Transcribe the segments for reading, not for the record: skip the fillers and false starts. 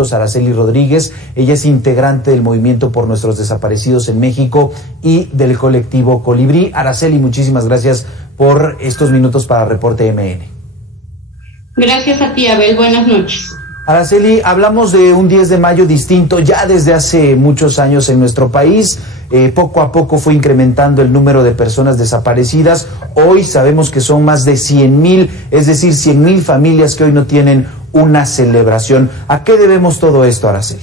minutos Araceli Rodríguez. Ella es integrante del Movimiento por Nuestros Desaparecidos en México y del colectivo Colibrí. Araceli, muchísimas gracias por estos minutos para Reporte MN. Gracias a ti, Abel. Buenas noches. Araceli, hablamos de un 10 de mayo distinto ya desde hace muchos años en nuestro país. Poco a poco fue incrementando el número de personas desaparecidas. Hoy sabemos que son más de 100,000, es decir, 100,000 familias que hoy no tienen una celebración. ¿A qué debemos todo esto, Araceli?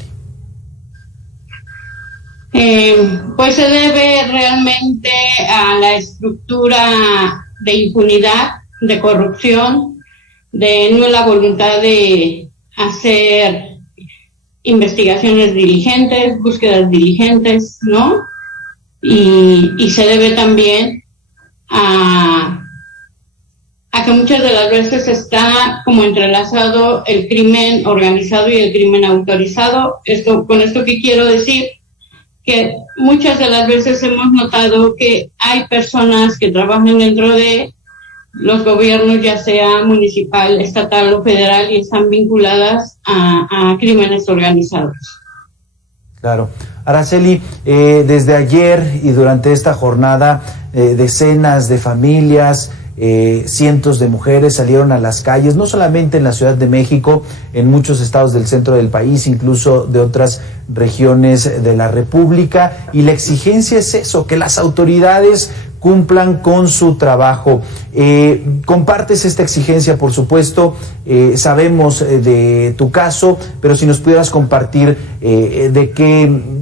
Pues se debe realmente a la estructura de impunidad, de corrupción, de nula voluntad de hacer investigaciones diligentes, búsquedas diligentes, ¿no? Y se debe también a que muchas de las veces está como entrelazado el crimen organizado y el crimen autorizado. Con esto que quiero decir, que muchas de las veces hemos notado que hay personas que trabajan dentro de los gobiernos, ya sea municipal, estatal o federal, y están vinculadas a crímenes organizados. Claro. Araceli, desde ayer y durante esta jornada, decenas de familias, cientos de mujeres salieron a las calles, no solamente en la Ciudad de México, en muchos estados del centro del país, incluso de otras regiones de la República, y la exigencia es eso, que las autoridades cumplan con su trabajo. Compartes esta exigencia, por supuesto, sabemos de tu caso, pero si nos pudieras compartir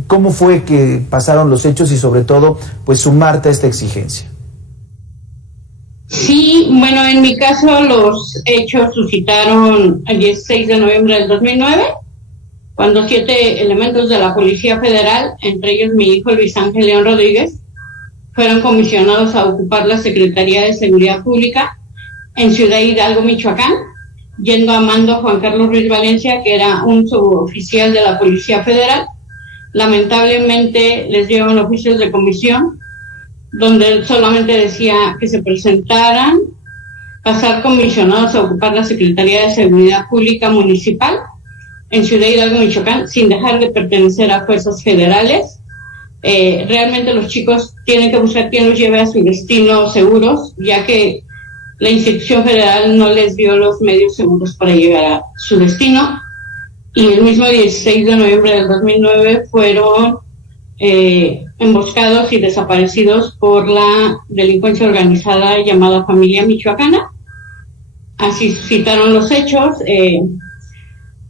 cómo fue que pasaron los hechos y sobre todo, pues sumarte a esta exigencia. Sí, bueno, en mi caso los hechos suscitaron el 16 de noviembre del 2009, cuando 7 elementos de la Policía Federal, entre ellos mi hijo Luis Ángel León Rodríguez, fueron comisionados a ocupar la Secretaría de Seguridad Pública en Ciudad Hidalgo, Michoacán, yendo a mando Juan Carlos Ruiz Valencia, que era un suboficial de la Policía Federal. Lamentablemente les dieron oficios de comisión, donde él solamente decía que se presentaran, pasar comisionados a ocupar la Secretaría de Seguridad Pública Municipal en Ciudad Hidalgo, Michoacán, sin dejar de pertenecer a fuerzas federales. Realmente los chicos tienen que buscar quien los lleve a su destino seguros, ya que la institución federal no les dio los medios seguros para llegar a su destino. Y el mismo 16 de noviembre del 2009 fueron emboscados y desaparecidos por la delincuencia organizada llamada Familia Michoacana. Así suscitaron los hechos.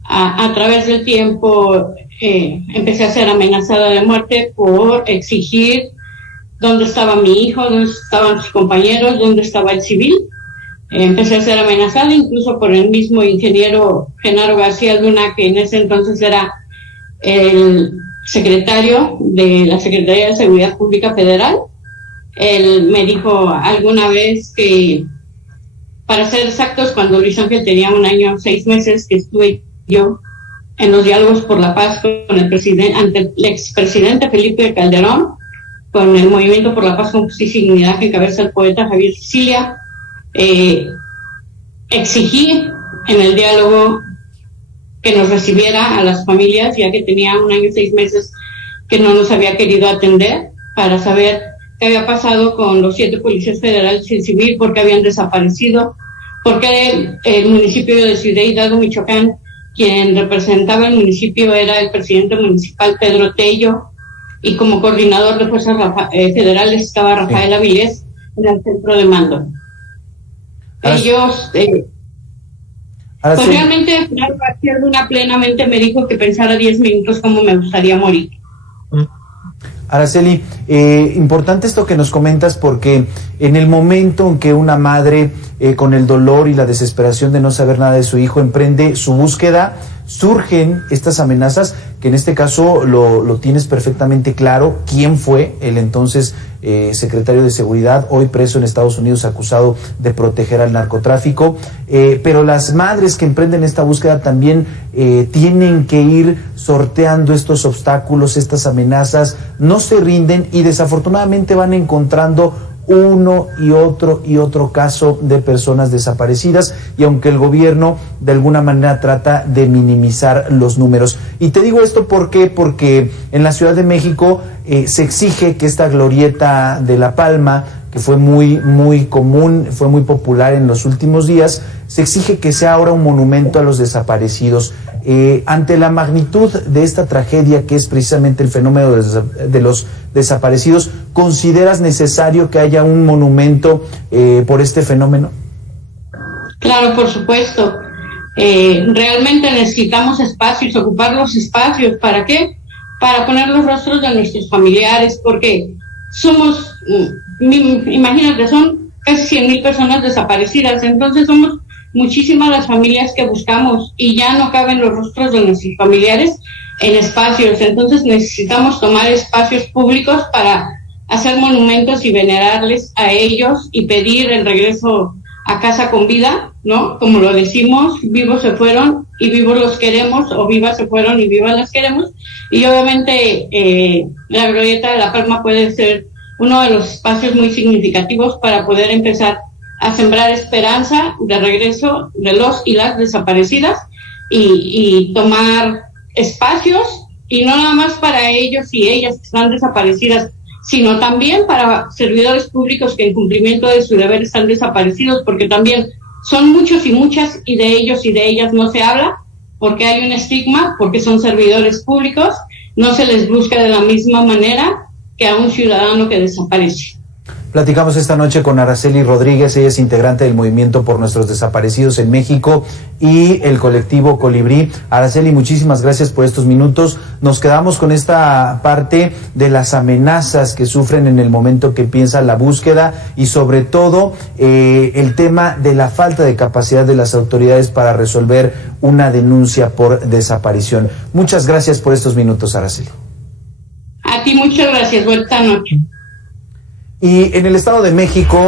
A través del tiempo empecé a ser amenazada de muerte por exigir dónde estaba mi hijo, dónde estaban sus compañeros, dónde estaba el civil. Empecé a ser amenazada incluso por el mismo ingeniero Genaro García Luna, que en ese entonces era el secretario de la Secretaría de Seguridad Pública Federal. Él me dijo alguna vez que, para ser exactos, cuando Luis Ángel tenía 1 año 6 meses, que estuve yo en los diálogos por la paz con el presidente, ante el expresidente Felipe Calderón, con el Movimiento por la Paz con Justicia y Dignidad que encabeza el poeta Javier Sicilia, exigí en el diálogo que nos recibiera a las familias, ya que tenía 1 año 6 meses que no nos había querido atender, para saber qué había pasado con los 7 policías federales y civil, por qué habían desaparecido, por qué el municipio de Ciudad Hidalgo, Michoacán, quien representaba el municipio era el presidente municipal Pedro Tello, y como coordinador de fuerzas federales estaba Rafael Avilés en el centro de mando. Ellos, pues realmente García Luna plenamente me dijo que pensara 10 minutos cómo me gustaría morir. Araceli, importante esto que nos comentas, porque en el momento en que una madre, con el dolor y la desesperación de no saber nada de su hijo, emprende su búsqueda, surgen estas amenazas, que en este caso lo tienes perfectamente claro, quién fue el entonces secretario de Seguridad, hoy preso en Estados Unidos, acusado de proteger al narcotráfico, pero las madres que emprenden esta búsqueda también tienen que ir sorteando estos obstáculos, estas amenazas, no se rinden y desafortunadamente van encontrando uno y otro caso de personas desaparecidas, y aunque el gobierno de alguna manera trata de minimizar los números. Y te digo esto porque en la Ciudad de México se exige que esta glorieta de La Palma, que fue muy común, fue muy popular en los últimos días, se exige que sea ahora un monumento a los desaparecidos. Ante la magnitud de esta tragedia, que es precisamente el fenómeno de los desaparecidos, ¿consideras necesario que haya un monumento por este fenómeno? Claro, por supuesto. Realmente necesitamos espacios, ocupar los espacios. ¿Para qué? Para poner los rostros de nuestros familiares, porque somos, imagínate, son casi 100,000 personas desaparecidas, entonces somos muchísimas las familias que buscamos y ya no caben los rostros de nuestros familiares en espacios. Entonces necesitamos tomar espacios públicos para hacer monumentos y venerarles a ellos y pedir el regreso a casa con vida, ¿no? Como lo decimos, vivos se fueron y vivos los queremos, o vivas se fueron y vivas las queremos. Y obviamente la glorieta de La Palma puede ser uno de los espacios muy significativos para poder empezar a sembrar esperanza de regreso de los y las desaparecidas, y tomar espacios, y no nada más para ellos y ellas que están desaparecidas, sino también para servidores públicos que en cumplimiento de su deber están desaparecidos, porque también son muchos y muchas, y de ellos y de ellas no se habla, porque hay un estigma, porque son servidores públicos, no se les busca de la misma manera que a un ciudadano que desaparece. Platicamos esta noche con Araceli Rodríguez, ella es integrante del Movimiento por Nuestros Desaparecidos en México y el colectivo Colibrí. Araceli, muchísimas gracias por estos minutos. Nos quedamos con esta parte de las amenazas que sufren en el momento que empieza la búsqueda, y sobre todo el tema de la falta de capacidad de las autoridades para resolver una denuncia por desaparición. Muchas gracias por estos minutos, Araceli. A ti muchas gracias, buena noche. Y en el Estado de México